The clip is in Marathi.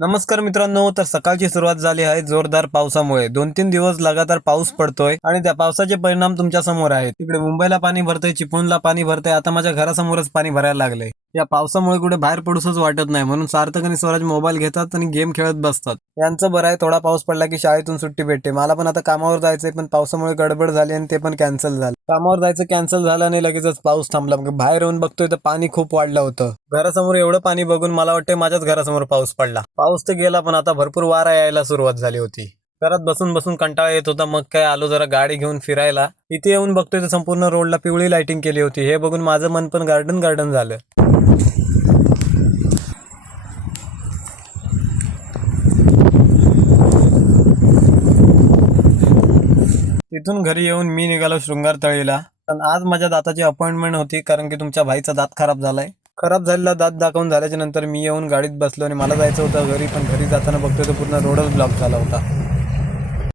नमस्कार मित्रांनो, तर सकाळची सुरुवात झाली आहे जोरदार पावसामुळे. 2-3 दिवस लगातार पाऊस पडतोय आणि त्या पावसाचे परिणाम तुमच्या समोर आहेत. इकडे मुंबईला पाणी भरतंय, चिपळूणला पाणी भरतंय, आता माझ्या घरासमोरच पाणी भरायला लागलंय. या पावसामुळे कुठे बाहेर पडूसच वाटत नाही, म्हणून सार्थक आणि स्वराज मोबाईल घेतात आणि गेम खेळत बसतात. यांचं बरं आहे, थोडा पाऊस पडला की शाळेतून सुट्टी भेटते. मला पण आता कामावर जायचंय, पण पावसामुळे गडबड झाली आणि ते पण कॅन्सल झालं. कामावर जायचं कॅन्सल झालं आणि लगेचच पाऊस थांबला. मग बाहेर येऊन बघतोय तर पाणी खूप वाढलं होतं. घरासमोर एवढं पाणी बघून मला वाटतंय माझ्याच घरासमोर पाऊस पडला. पाऊस तर गेला, पण आता भरपूर वारा यायला सुरुवात झाली होती. घरात बसून बसून कंटाळा येत होता, मग काय आलो जरा गाडी घेऊन फिरायला. इथे येऊन बघतोय तर संपूर्ण रोडला पिवळी लाइटिंग केली होती. हे बघून माझं मन पण गार्डन गार्डन झालं. तिथून घरी येऊन मी निघालो शृंगार तळीला. पण आज माझ्या दाताची अपॉइंटमेंट होती, कारण की तुमच्या भाईचा दात खराब झालाय. खराब झालेला दात दाखवून झाल्याच्या नंतर मी येऊन गाडीत बसलो आणि मला जायचं होतं घरी, पण घरी जाताना बघतोय तर पूर्ण रोडच ब्लॉक झाला होता.